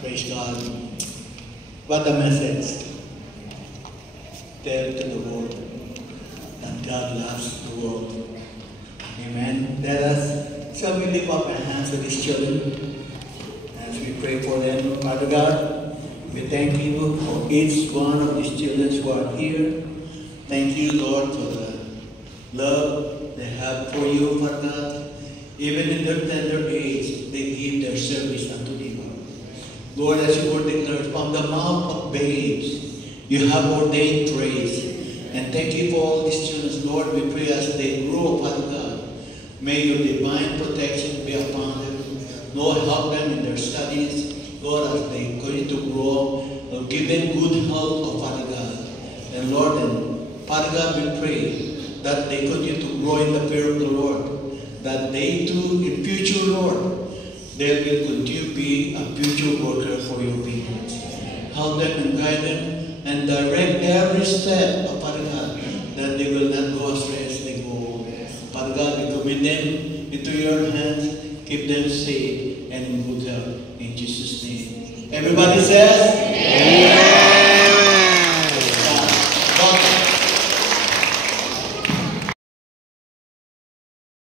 Praise God. What a message. Tell to the world that God loves the world. Amen. Shall we lift up our hands to these children as we pray for them? Father God, we thank you for each one of these children who are here. Thank you, Lord, for the love they have for you, Father God. Even in their tender age, they give their service unto thee, Lord. Lord, as you were declared, from the mouth of babes, you have ordained praise. And thank you for all these children, Lord. We pray as they grow, Father God, may your divine protection be upon them. Lord, help them in their studies. Lord, as they continue to grow, Lord, give them good health, oh Father God. And Lord, and Father God, we pray that they continue to grow in the fear of the Lord, that they too, in future, Lord, they will continue to be a future worker for your people. Help them and guide them and direct every step of Father God, that they will not go astray as they go. Father God, we commit them into your hands. Keep them safe and in good health. In Jesus' name. Everybody says,